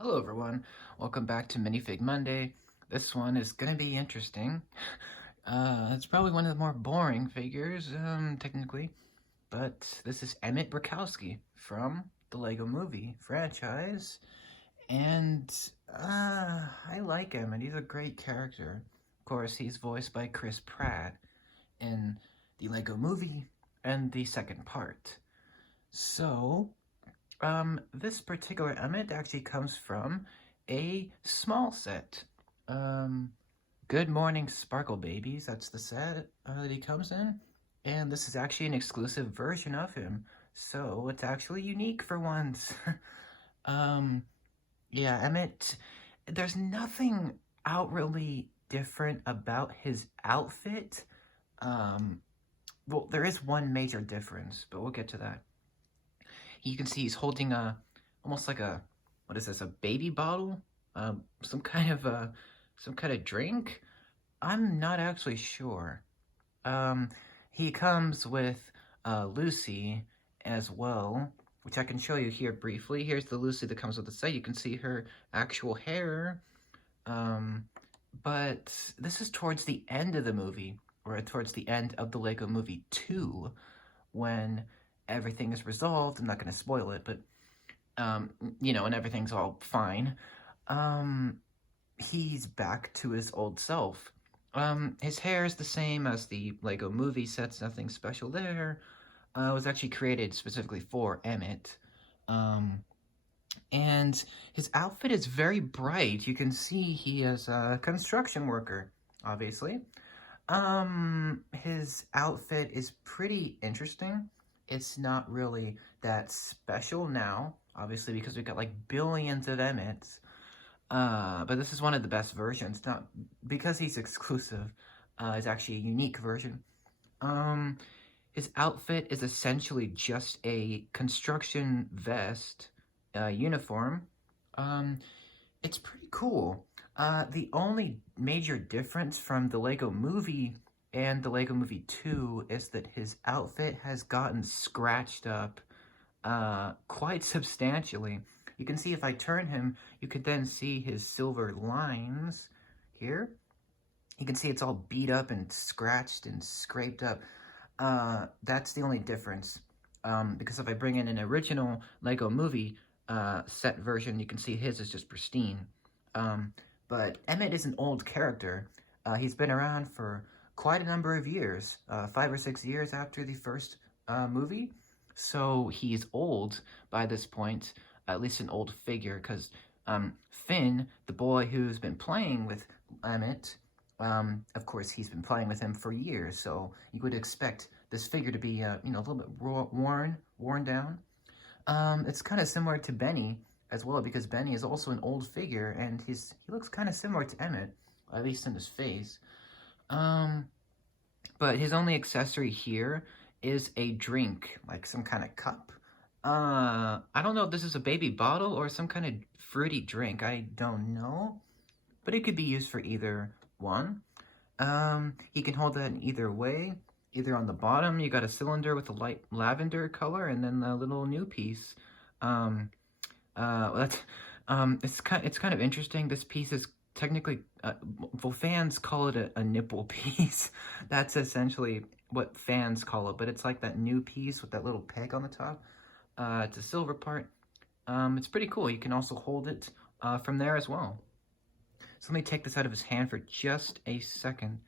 Hello everyone, welcome back to Minifig Monday. This one is gonna be interesting. It's probably one of the more boring figures, technically, but this is Emmet from the Lego Movie franchise, and I like Emmet. He's a great character. Of course, he's voiced by Chris Pratt in the Lego Movie and the second part. So, this particular Emmet actually comes from a small set. Um, Good Morning Sparkle Babies, that's the set that he comes in. And this is actually an exclusive version of him. So it's actually unique for once. um, yeah, Emmet, there's nothing outwardly different about his outfit. Um, well, there is one major difference, but we'll get to that. You can see he's holding almost like a, what is this, a baby bottle? Some kind of drink? I'm not actually sure. Um, he comes with Lucy as well, which I can show you here briefly. Here's the Lucy that comes with the set. You can see her actual hair. Um, but this is towards the end of the movie, or towards the end of the Lego Movie 2, when everything is resolved. I'm not going to spoil it, but, and everything's all fine. He's back to his old self. His hair is the same as the Lego Movie sets, nothing special there. It was actually created specifically for Emmet. And his outfit is very bright. You can see he is a construction worker, obviously. His outfit is pretty interesting. It's not really that special now, obviously, because we've got like billions of Emmets. But this is one of the best versions, not because he's exclusive. It's actually a unique version. His outfit is essentially just a construction vest, uniform. Um, it's pretty cool. The only major difference from the Lego Movie and the Lego Movie 2 is that his outfit has gotten scratched up quite substantially. You can see if I turn him, you could then see his silver lines here. You can see it's all beat up and scratched and scraped up. That's the only difference. Because if I bring in an original Lego Movie set version, you can see his is just pristine. But Emmet is an old character. He's been around for quite a number of years, 5 or 6 years after the first movie. So he's old by this point, at least an old figure, because Finn, the boy who's been playing with Emmet, of course, he's been playing with him for years, so you would expect this figure to be, a little bit worn down. It's kind of similar to Benny as well, because Benny is also an old figure, and he looks kind of similar to Emmet, at least in his face. But his only accessory here is a drink, like some kind of cup. I don't know if this is a baby bottle or some kind of fruity drink. I don't know, but it could be used for either one. He can hold that in either way. Either on the bottom, you got a cylinder with a light lavender color, and then the little new piece. That's it's kind of interesting. This piece is technically, well, fans call it a nipple piece. That's essentially what fans call it, but it's like that new piece with that little peg on the top. It's a silver part. It's pretty cool. You can also hold it from there as well. So let me take this out of his hand for just a second,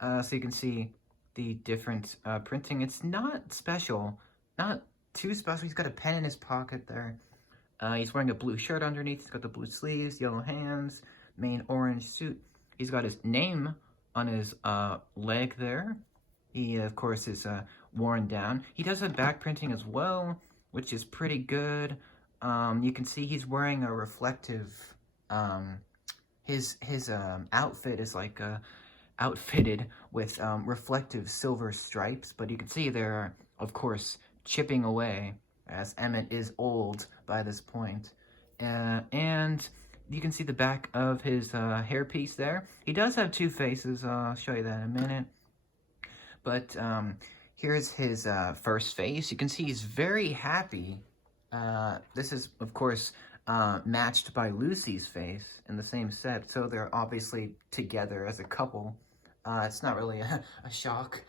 so you can see the different printing. It's not special, not too special. He's got a pen in his pocket there. He's wearing a blue shirt underneath. He's got the blue sleeves, yellow hands, main orange suit. He's got his name on his leg there. He, of course, is worn down. He does have back printing as well, which is pretty good. You can see he's wearing a reflective, his outfit is like outfitted with reflective silver stripes, but you can see they're, of course, chipping away, as Emmet is old by this point. And you can see the back of his hairpiece there. He does have two faces. I'll show you that in a minute. But here's his first face. You can see he's very happy. This is, of course, matched by Lucy's face in the same set, so they're obviously together as a couple. It's not really a shock.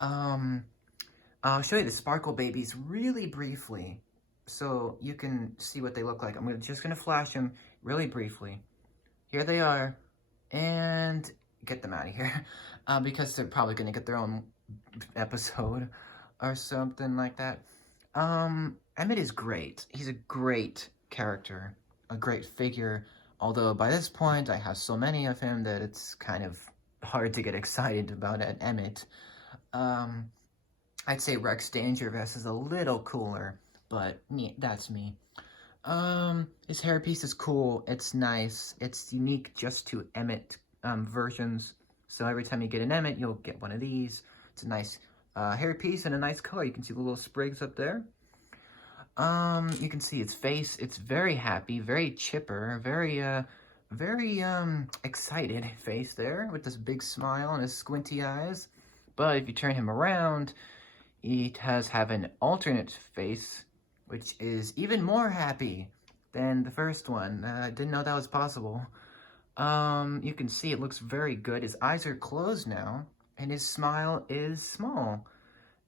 I'll show you the Sparkle Babies really briefly, so you can see what they look like. I'm just gonna flash them really briefly. Here they are, and get them out of here, because they're probably gonna get their own episode or something like that. Emmet is great. He's a great character, a great figure, although by this point I have so many of him that it's kind of hard to get excited about Emmet. I'd say Rex Dangerous is a little cooler, but that's me. His hairpiece is cool, it's nice, it's unique just to Emmet versions, so every time you get an Emmet, you'll get one of these. It's a nice hairpiece and a nice color. You can see the little sprigs up there. You can see its face, it's very happy, very chipper, very excited face there, with this big smile and his squinty eyes. But if you turn him around, he does have an alternate face, which is even more happy than the first one. I didn't know that was possible. You can see it looks very good. His eyes are closed now, and his smile is small.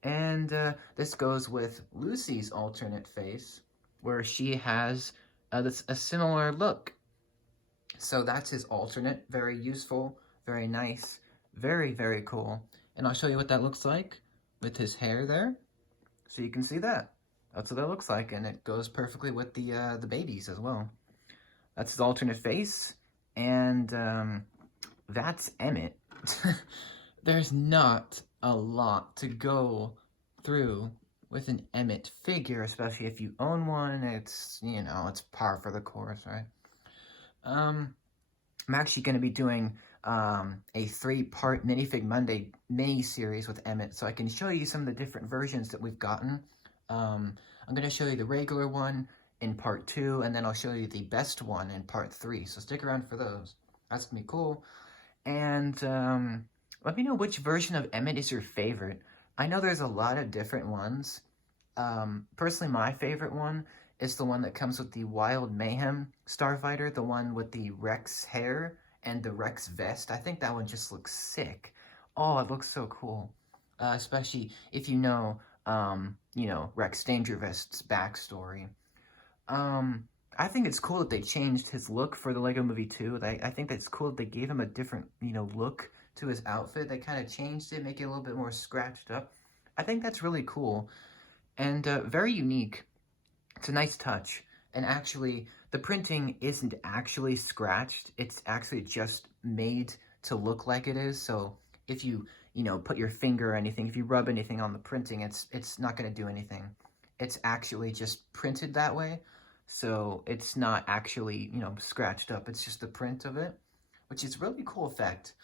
And this goes with Lucy's alternate face, where she has a similar look. So that's his alternate. Very useful, very nice, very, very cool. And I'll show you what that looks like with his hair there. So you can see that. That's what that looks like, and it goes perfectly with the babies as well. That's his alternate face, and that's Emmet. There's not a lot to go through with an Emmet figure, especially if you own one. It's, you know, it's par for the course, right? I'm actually going to be doing a 3-part Minifig Monday mini-series with Emmet, so I can show you some of the different versions that we've gotten. I'm going to show you the regular one in part 2, and then I'll show you the best one in part 3, so stick around for those. That's going to be cool. And let me know which version of Emmet is your favorite. I know there's a lot of different ones. Personally, my favorite one is the one that comes with the Wild Mayhem Starfighter, the one with the Rex hair and the Rex vest. I think that one just looks sick. Oh, it looks so cool. Especially if you know, Rex Dangervest's backstory. I think it's cool that they changed his look for the Lego Movie 2. I think that's cool that they gave him a different, look to his outfit. They kind of changed it, make it a little bit more scratched up. I think that's really cool and very unique. It's a nice touch. And actually, the printing isn't actually scratched. It's actually just made to look like it is. So if you, put your finger or anything, if you rub anything on the printing, it's not going to do anything. It's actually just printed that way. So it's not actually, scratched up. It's just the print of it, which is really cool effect.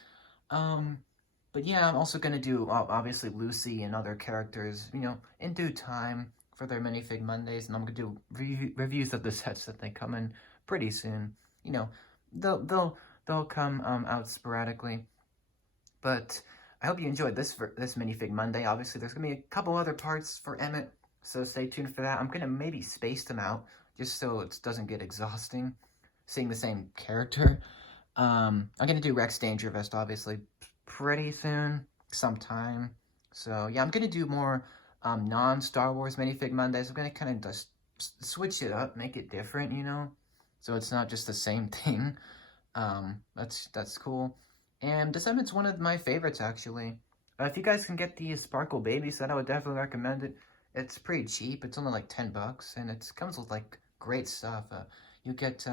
But yeah, I'm also going to do, obviously, Lucy and other characters, in due time for their Minifig Mondays, and I'm going to do reviews of the sets that they come in pretty soon. They'll come out sporadically. But I hope you enjoyed this Minifig Monday. Obviously, there's going to be a couple other parts for Emmet, so stay tuned for that. I'm going to maybe space them out, just so it doesn't get exhausting, seeing the same character. I'm going to do Rex Dangervest, obviously, pretty soon, sometime. So, yeah, I'm going to do more non-Star Wars Minifig Mondays. I'm going to kind of just switch it up, make it different, so it's not just the same thing. That's cool. And this Emmet's one of my favorites, actually. If you guys can get the Sparkle Baby set, I would definitely recommend it. It's pretty cheap. It's only like $10, and it comes with like great stuff. You get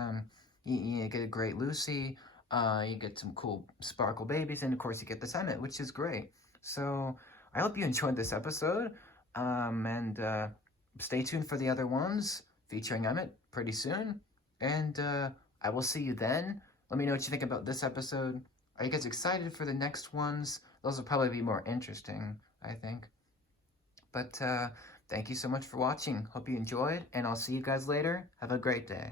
you get a great Lucy. You get some cool Sparkle Babies, and of course you get this Emmet, which is great. So I hope you enjoyed this episode. And stay tuned for the other ones featuring Emmet pretty soon. And I will see you then. Let me know what you think about this episode. Are you guys excited for the next ones? Those will probably be more interesting, I think. But thank you so much for watching. Hope you enjoyed, and I'll see you guys later. Have a great day.